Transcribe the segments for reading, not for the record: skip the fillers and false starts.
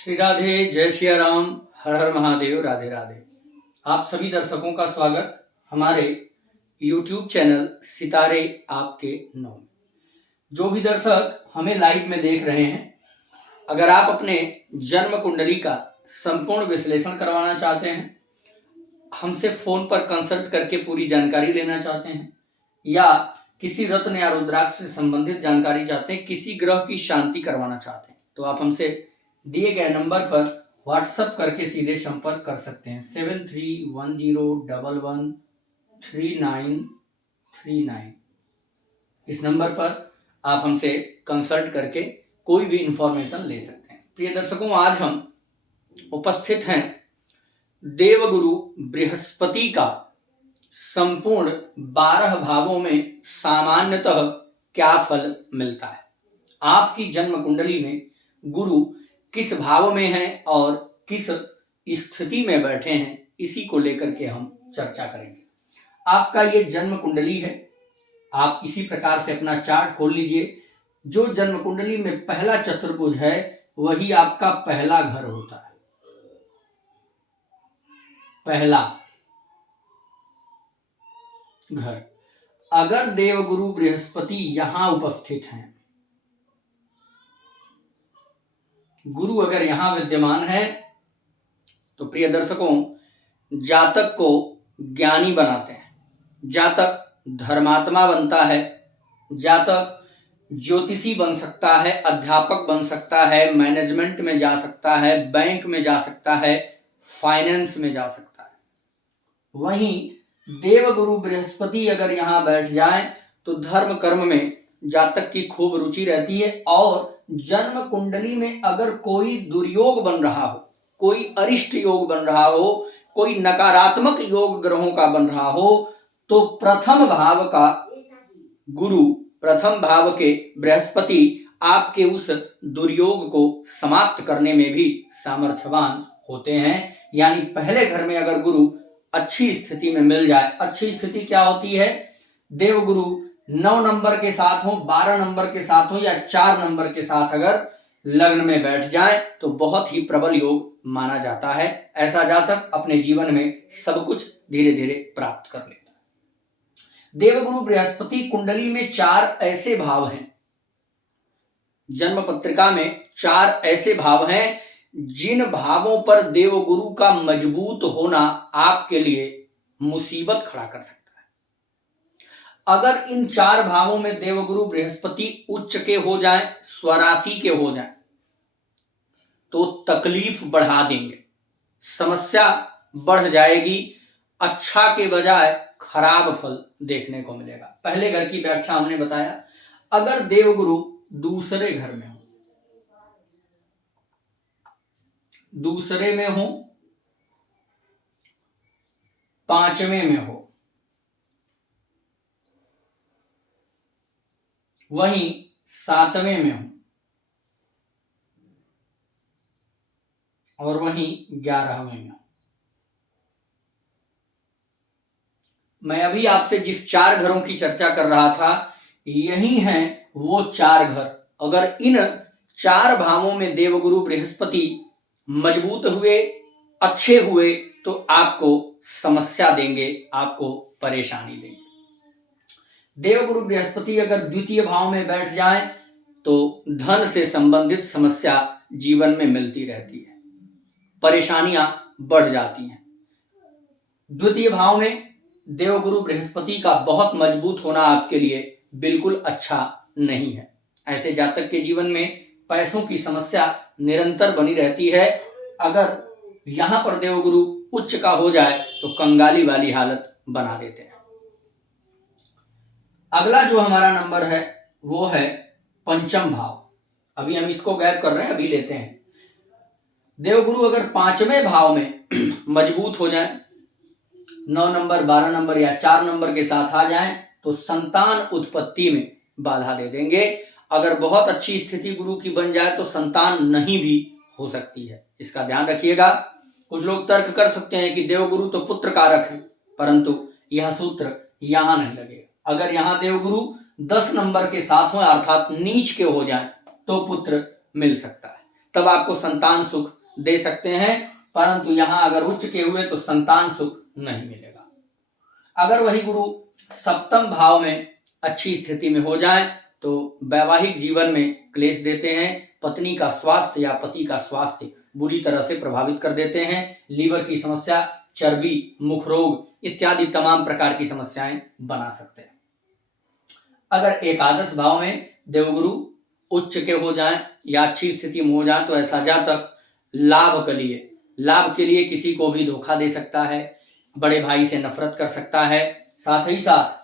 श्री राधे, जय सिया राम, हर हर महादेव, राधे राधे। आप सभी दर्शकों का स्वागत हमारे YouTube चैनल सितारे आपके नौ में। जो भी दर्शक हमें लाइव में देख रहे हैं, अगर आप अपने जन्म कुंडली का संपूर्ण विश्लेषण करवाना चाहते हैं, हमसे फोन पर कंसल्ट करके पूरी जानकारी लेना चाहते हैं, या किसी रत्न या रुद्राक्ष से संबंधित जानकारी चाहते हैं, किसी ग्रह की शांति करवाना चाहते हैं, तो आप हमसे दिए गए नंबर पर व्हाट्सएप करके सीधे संपर्क कर सकते हैं 7310113939। इस नंबर पर आप हमसे कंसल्ट करके कोई भी इंफॉर्मेशन ले सकते हैं। प्रिय दर्शकों, आज हम उपस्थित हैं देवगुरु बृहस्पति का संपूर्ण 12 भावों में सामान्यतः क्या फल मिलता है, आपकी जन्म कुंडली में गुरु किस भाव में है और किस स्थिति में बैठे हैं, इसी को लेकर के हम चर्चा करेंगे। आपका ये जन्म कुंडली है, आप इसी प्रकार से अपना चार्ट खोल लीजिए। जो जन्म कुंडली में पहला चतुर्भुज है वही आपका पहला घर होता है। पहला घर, अगर देवगुरु बृहस्पति यहां उपस्थित हैं, गुरु अगर यहां विद्यमान है, तो प्रिय दर्शकों, जातक को ज्ञानी बनाते हैं, जातक धर्मात्मा बनता है, जातक ज्योतिषी बन सकता है, अध्यापक बन सकता है, मैनेजमेंट में जा सकता है, बैंक में जा सकता है, फाइनेंस में जा सकता है। वहीं देवगुरु बृहस्पति अगर यहां बैठ जाए तो धर्म कर्म में जातक की खूब रुचि रहती है, और जन्म कुंडली में अगर कोई दुर्योग बन रहा हो, कोई अरिष्ट योग बन रहा हो, कोई नकारात्मक योग ग्रहों का बन रहा हो, तो प्रथम भाव का गुरु, प्रथम भाव के बृहस्पति आपके उस दुर्योग को समाप्त करने में भी सामर्थ्यवान होते हैं। यानी पहले घर में अगर गुरु अच्छी स्थिति में मिल जाए, अच्छी स्थिति क्या होती है, देवगुरु 9 नंबर के साथ हो, 12 नंबर के साथ हो, या 4 नंबर के साथ अगर लग्न में बैठ जाए तो बहुत ही प्रबल योग माना जाता है। ऐसा जातक अपने जीवन में सब कुछ धीरे धीरे प्राप्त कर लेता है। देवगुरु बृहस्पति कुंडली में 4 ऐसे भाव हैं, जन्म पत्रिका में 4 ऐसे भाव हैं जिन भावों पर देवगुरु का मजबूत होना आपके लिए मुसीबत खड़ा कर सकता है। अगर इन 4 भावों में देवगुरु बृहस्पति उच्च के हो जाएं, स्वराशि के हो जाएं, तो तकलीफ बढ़ा देंगे, समस्या बढ़ जाएगी, अच्छा के बजाय खराब फल देखने को मिलेगा। पहले घर की व्याख्या हमने बताया, अगर देवगुरु दूसरे घर में हो, दूसरे में हो, 5वें में हो, वहीं 7वें में हो, और वहीं 11वें में हो। मैं अभी आपसे जिस 4 घरों की चर्चा कर रहा था, यही हैं वो 4 घर। अगर इन 4 भावों में देवगुरु बृहस्पति मजबूत हुए, अच्छे हुए, तो आपको समस्या देंगे, आपको परेशानी देंगे। देवगुरु बृहस्पति अगर द्वितीय भाव में बैठ जाएं तो धन से संबंधित समस्या जीवन में मिलती रहती है, परेशानियां बढ़ जाती हैं। द्वितीय भाव में देवगुरु बृहस्पति का बहुत मजबूत होना आपके लिए बिल्कुल अच्छा नहीं है। ऐसे जातक के जीवन में पैसों की समस्या निरंतर बनी रहती है। अगर यहां पर देवगुरु उच्च का हो जाए तो कंगाली वाली हालत बना देते हैं। अगला जो हमारा नंबर है वो है पंचम भाव। अभी हम इसको गैप कर रहे हैं, अभी लेते हैं। देवगुरु अगर 5वें भाव में मजबूत हो जाए, 9 नंबर, 12 नंबर या 4 नंबर के साथ आ जाएं, तो संतान उत्पत्ति में बाधा दे देंगे। अगर बहुत अच्छी स्थिति गुरु की बन जाए तो संतान नहीं भी हो सकती है, इसका ध्यान रखिएगा। कुछ लोग तर्क कर सकते हैं कि देवगुरु तो पुत्र कारक है, परंतु यह सूत्र यहां नहीं लगेगा। अगर यहां देवगुरु 10 नंबर के साथ हो, अर्थात नीच के हो जाए, तो पुत्र मिल सकता है। तब आपको संतान सुख दे सकते हैं, परंतु यहाँ अगर उच्च के हुए तो संतान सुख नहीं मिलेगा। अगर वही गुरु सप्तम भाव में अच्छी स्थिति में हो जाए तो वैवाहिक जीवन में क्लेश देते हैं, पत्नी का स्वास्थ्य या पति का स्वास्थ्य बुरी तरह से प्रभावित कर देते हैं, लीवर की समस्या, चर्बी, मुख रोग इत्यादि तमाम प्रकार की समस्याएं बना सकते हैं। अगर एकादश भाव में देवगुरु उच्च के हो जाएं या अच्छी स्थिति में हो जाए तो ऐसा जातक लाभ के लिए किसी को भी धोखा दे सकता है, बड़े भाई से नफरत कर सकता है, साथ ही साथ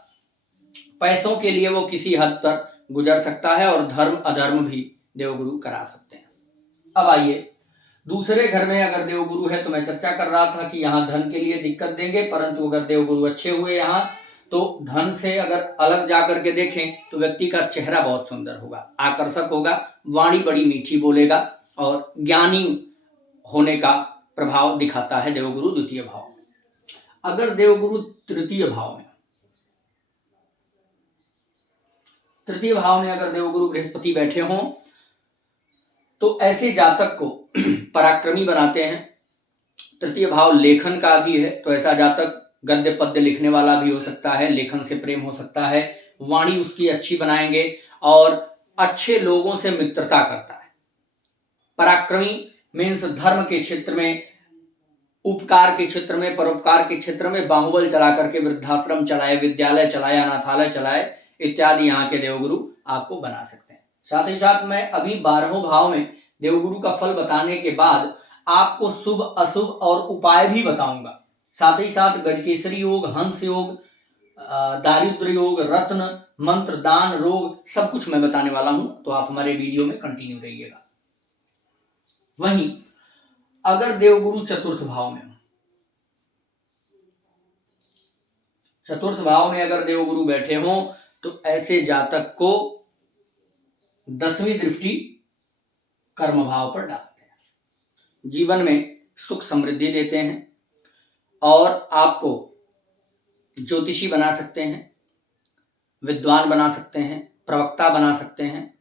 पैसों के लिए वो किसी हद पर गुजर सकता है और धर्म अधर्म भी देवगुरु करा सकते हैं। अब आइए दूसरे घर में अगर देवगुरु है तो मैं चर्चा कर रहा था कि यहाँ धन के लिए दिक्कत देंगे, परंतु अगर देवगुरु अच्छे हुए यहाँ तो धन से अगर अलग जाकर के देखें तो व्यक्ति का चेहरा बहुत सुंदर होगा, आकर्षक होगा, वाणी बड़ी मीठी बोलेगा और ज्ञानी होने का प्रभाव दिखाता है देवगुरु द्वितीय भाव। अगर देवगुरु तृतीय भाव में अगर देवगुरु बृहस्पति बैठे हों तो ऐसे जातक को पराक्रमी बनाते हैं। तृतीय भाव लेखन का भी है तो ऐसा जातक गद्य पद्य लिखने वाला भी हो सकता है, लेखन से प्रेम हो सकता है, वाणी उसकी अच्छी बनाएंगे और अच्छे लोगों से मित्रता करता है। पराक्रमी मीन्स धर्म के क्षेत्र में, उपकार के क्षेत्र में, परोपकार के क्षेत्र में बाहुबल चला करके वृद्धाश्रम चलाए, विद्यालय चलाए, अनाथालय चलाए इत्यादि यहाँ के देवगुरु आपको बना सकते हैं। साथ ही साथ मैं अभी 12वें भाव में देवगुरु का फल बताने के बाद आपको शुभ अशुभ और उपाय भी बताऊंगा। साथ ही साथ गजकेसरी योग, हंस योग, दारिद्र योग, रत्न मंत्र, दान, रोग सब कुछ मैं बताने वाला हूं, तो आप हमारे वीडियो में कंटिन्यू रहिएगा। वहीं अगर देवगुरु चतुर्थ भाव में अगर देवगुरु बैठे हों तो ऐसे जातक को 10वीं दृष्टि कर्म भाव पर डालते हैं, जीवन में सुख समृद्धि देते हैं और आपको ज्योतिषी बना सकते हैं, विद्वान बना सकते हैं, प्रवक्ता बना सकते हैं।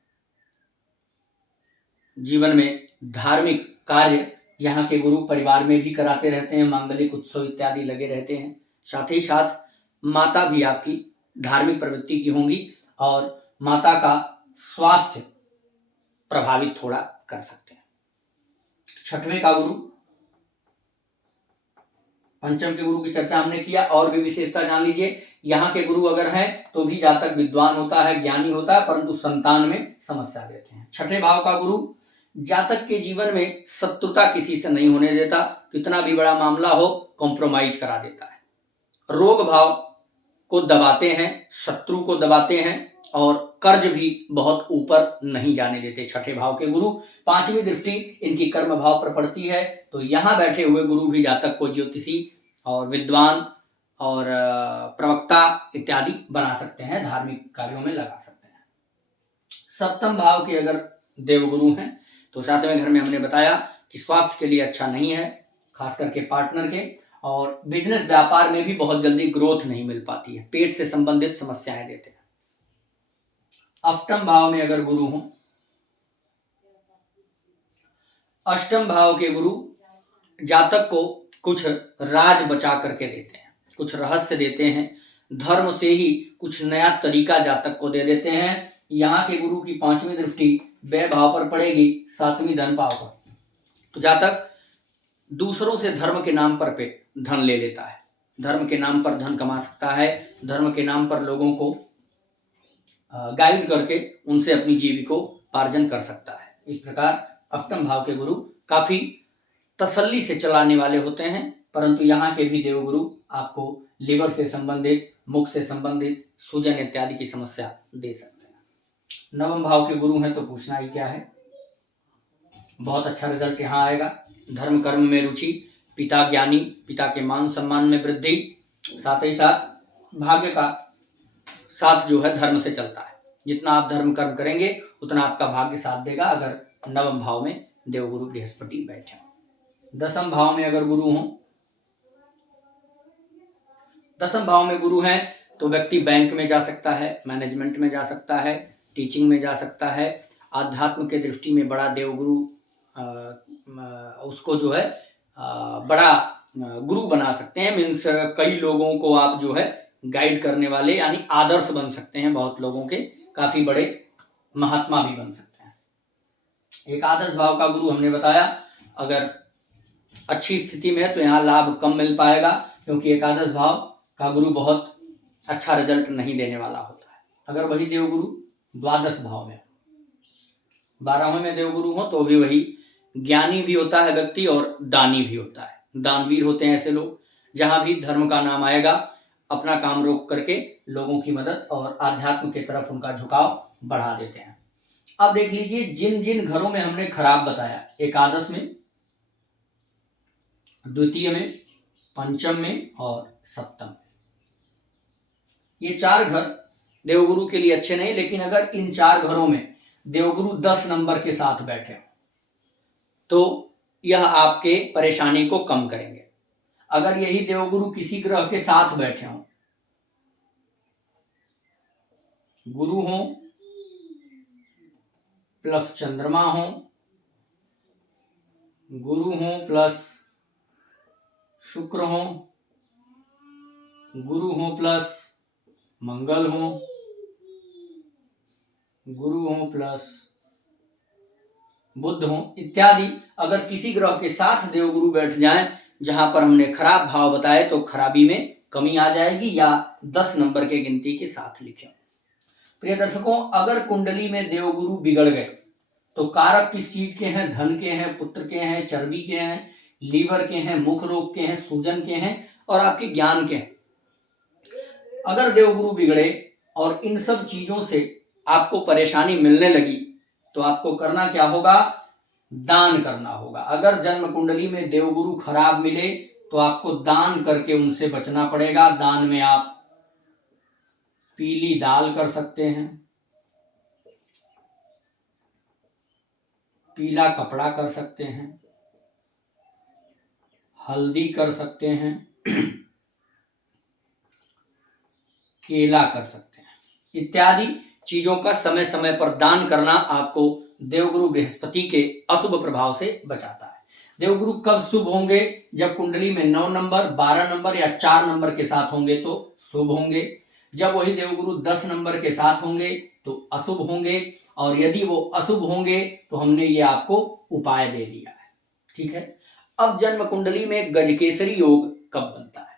जीवन में धार्मिक कार्य यहाँ के गुरु परिवार में भी कराते रहते हैं, मांगलिक उत्सव इत्यादि लगे रहते हैं। साथ ही साथ माता भी आपकी धार्मिक प्रवृत्ति की होंगी और माता का स्वास्थ्य प्रभावित थोड़ा कर सकते हैं। छठवें का गुरु, पंचम के गुरु की चर्चा हमने किया, और भी विशेषता जान लीजिए। यहाँ के गुरु अगर हैं तो भी जातक विद्वान होता है, ज्ञानी होता है, परंतु संतान में समस्या देते हैं। छठे भाव का गुरु जातक के जीवन में शत्रुता किसी से नहीं होने देता, कितना भी बड़ा मामला हो कॉम्प्रोमाइज करा देता है। रोग भाव को दबाते हैं, शत्रु को दबाते हैं और कर्ज भी बहुत ऊपर नहीं जाने देते। छठे भाव के गुरु, 5वीं दृष्टि इनकी कर्म भाव पर पड़ती है, तो यहाँ बैठे हुए गुरु भी जातक को ज्योतिषी और विद्वान और प्रवक्ता इत्यादि बना सकते हैं, धार्मिक कार्यों में लगा सकते हैं। सप्तम भाव के अगर देवगुरु हैं तो 7वें घर में हमने बताया कि स्वास्थ्य के लिए अच्छा नहीं है, खास करके पार्टनर के, और बिजनेस व्यापार में भी बहुत जल्दी ग्रोथ नहीं मिल पाती है, पेट से संबंधित समस्याएं देते हैं। अष्टम भाव में अगर गुरु हो, अष्टम भाव के गुरु जातक को कुछ राज बचा करके देते हैं, कुछ रहस्य देते हैं, धर्म से ही कुछ नया तरीका जातक को दे देते हैं। यहाँ के गुरु की 5वीं दृष्टि व्यय भाव पर पड़ेगी, 7वीं धन भाव पर, तो जातक दूसरों से धर्म के नाम पर पे धन ले लेता है, धर्म के नाम पर धन कमा सकता है, धर्म के नाम पर लोगों को गाइड करके उनसे अपनी जीविकोपार्जन कर सकता है। इस प्रकार अष्टम भाव के गुरु काफी तसल्ली से चलाने वाले होते हैं, परंतु यहाँ के भी देवगुरु आपको लिवर से संबंधित, मुख से संबंधित, सूजन इत्यादि की समस्या दे सकते हैं। नवम भाव के गुरु हैं तो पूछना ही क्या है, बहुत अच्छा रिजल्ट यहाँ आएगा। धर्म कर्म में रुचि, पिता ज्ञानी, पिता के मान सम्मान में वृद्धि, साथ ही साथ भाग्य का साथ जो है धर्म से चलता है। जितना आप धर्म कर्म करेंगे उतना आपका भाग्य साथ देगा अगर नवम भाव में देवगुरु बृहस्पति बैठे। 10म भाव में अगर गुरु हो, 10म भाव में गुरु हैं तो व्यक्ति बैंक में जा सकता है, मैनेजमेंट में जा सकता है, टीचिंग में जा सकता है, आध्यात्म के दृष्टि में बड़ा देवगुरु उसको जो है बड़ा गुरु बना सकते हैं। मीन्स कई लोगों को आप जो है गाइड करने वाले यानी आदर्श बन सकते हैं, बहुत लोगों के काफी बड़े महात्मा भी बन सकते हैं। एकादश भाव का गुरु हमने बताया, अगर अच्छी स्थिति में है तो यहाँ लाभ कम मिल पाएगा, क्योंकि एकादश भाव का गुरु बहुत अच्छा रिजल्ट नहीं देने वाला होता है। अगर वही देवगुरु द्वादश भाव में, 12वें में देवगुरु हो तो भी वही ज्ञानी भी होता है व्यक्ति और दानी भी होता है। दानवीर होते हैं ऐसे लोग, जहां भी धर्म का नाम आएगा अपना काम रोक करके लोगों की मदद और आध्यात्म की तरफ उनका झुकाव बढ़ा देते हैं। अब देख लीजिए जिन जिन घरों में हमने खराब बताया, एकादश में, द्वितीय में, पंचम में और सप्तम में, ये 4 घर देवगुरु के लिए अच्छे नहीं। लेकिन अगर इन 4 घरों में देवगुरु 10 नंबर के साथ बैठे हो तो यह आपके परेशानी को कम करेंगे। अगर यही देवगुरु किसी ग्रह के साथ बैठे हो, गुरु हो प्लस चंद्रमा हो, गुरु हो प्लस शुक्र हो, गुरु हो प्लस मंगल हो, गुरु हो प्लस बुध हो इत्यादि, अगर किसी ग्रह के साथ देवगुरु बैठ जाएं जहां पर हमने खराब भाव बताए तो खराबी में कमी आ जाएगी, या 10 नंबर के गिनती के साथ लिखें। प्रिय दर्शकों, अगर कुंडली में देवगुरु बिगड़ गए तो कारक किस चीज के हैं? धन के हैं, पुत्र के हैं, चर्बी के हैं, लीवर के हैं, मुख रोग के हैं, सूजन के हैं और आपके ज्ञान के हैं। अगर देवगुरु बिगड़े और इन सब चीजों से आपको परेशानी मिलने लगी तो आपको करना क्या होगा? दान करना होगा। अगर जन्म कुंडली में देवगुरु खराब मिले तो आपको दान करके उनसे बचना पड़ेगा। दान में आप पीली दाल कर सकते हैं, पीला कपड़ा कर सकते हैं, हल्दी कर सकते हैं, केला कर सकते हैं इत्यादि चीजों का समय समय पर दान करना आपको देवगुरु बृहस्पति के अशुभ प्रभाव से बचाता है। देवगुरु कब शुभ होंगे? जब कुंडली में 9 नंबर, 12 नंबर या 4 नंबर के साथ होंगे तो शुभ होंगे। जब वही देवगुरु 10 नंबर के साथ होंगे तो अशुभ होंगे, और यदि वो अशुभ होंगे तो हमने ये आपको उपाय दे दिया है। ठीक है। अब जन्म कुंडली में गजकेसरी योग कब बनता है?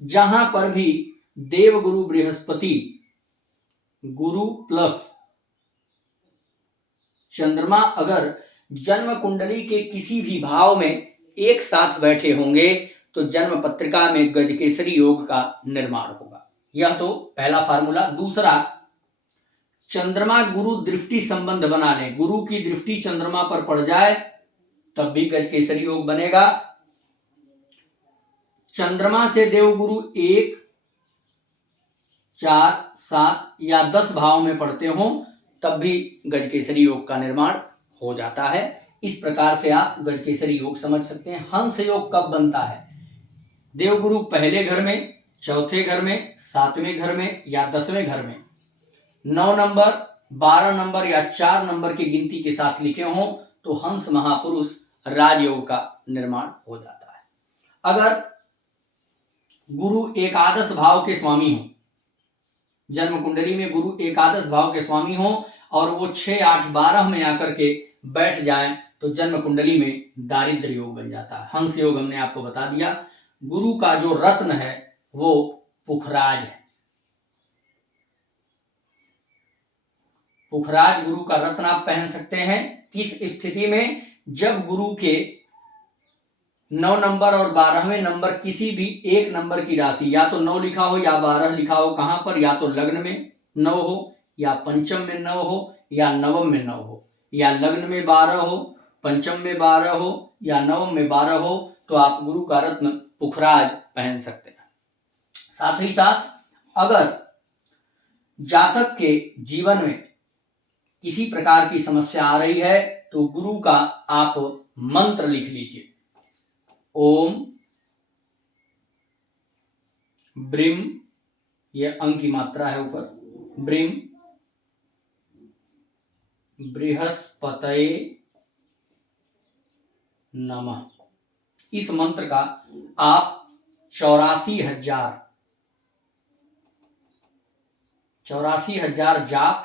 जहां पर भी देवगुरु बृहस्पति गुरु प्लस चंद्रमा अगर जन्म कुंडली के किसी भी भाव में एक साथ बैठे होंगे तो जन्म पत्रिका में गजकेसरी योग का निर्माण होगा। यह तो पहला फार्मूला। दूसरा, चंद्रमा गुरु दृष्टि संबंध बना लें, गुरु की दृष्टि चंद्रमा पर पड़ जाए तब भी गजकेसरी योग बनेगा। चंद्रमा से देवगुरु 1, 4, 7 या 10 भाव में पड़ते हो तब भी गजकेसरी योग का निर्माण हो जाता है। इस प्रकार से आप गजकेसरी योग समझ सकते हैं। हंस योग कब बनता है? देवगुरु पहले घर में, चौथे घर में, 7वें घर में या 10वें घर में 9 नंबर, 12 नंबर या 4 नंबर की गिनती के साथ लिखे हों तो हंस महापुरुष राजयोग का निर्माण हो जाता है। अगर गुरु एकादश भाव के स्वामी हो, जन्म कुंडली में गुरु एकादश भाव के स्वामी हो और वो 6, 8, 12 में आकर के बैठ जाएं तो जन्म कुंडली में दारिद्र्य योग बन जाता है। हंस योग हमने आपको बता दिया। गुरु का जो रत्न है वो पुखराज है। पुखराज गुरु का रत्न आप पहन सकते हैं। किस स्थिति में? जब गुरु के 9 नंबर और 12वें नंबर किसी भी एक नंबर की राशि, या तो 9 लिखा हो या 12 लिखा हो, कहां पर? या तो लग्न में 9 हो, या पंचम में 9 हो, या नवम में 9 हो, या लग्न में 12 हो, पंचम में 12 हो या नवम में 12 हो तो आप गुरु का रत्न पुखराज पहन सकते हैं। साथ ही साथ अगर जातक के जीवन में किसी प्रकार की समस्या आ रही है तो गुरु का आप मंत्र लिख लीजिए। ओम ब्रीम, ये अंक की मात्रा है ऊपर, ब्रीम बृहस्पतये नमः। इस मंत्र का आप 84,000 जाप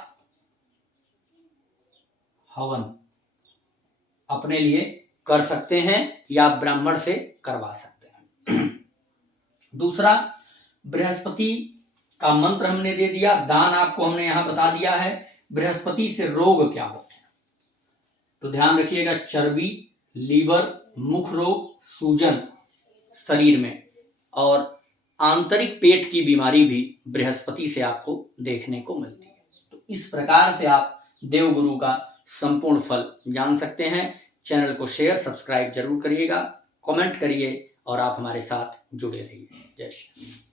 हवन अपने लिए कर सकते हैं या ब्राह्मण से करवा सकते हैं। दूसरा, बृहस्पति का मंत्र हमने दे दिया, दान आपको हमने यहां बता दिया है। बृहस्पति से रोग क्या होते हैं तो ध्यान रखिएगा, चर्बी, लीवर, मुख रोग, सूजन शरीर में और आंतरिक पेट की बीमारी भी बृहस्पति से आपको देखने को मिलती है। तो इस प्रकार से आप देवगुरु का संपूर्ण फल जान सकते हैं। चैनल को शेयर सब्सक्राइब जरूर करिएगा, कमेंट करिए और आप हमारे साथ जुड़े रहिए। जय श्री राम।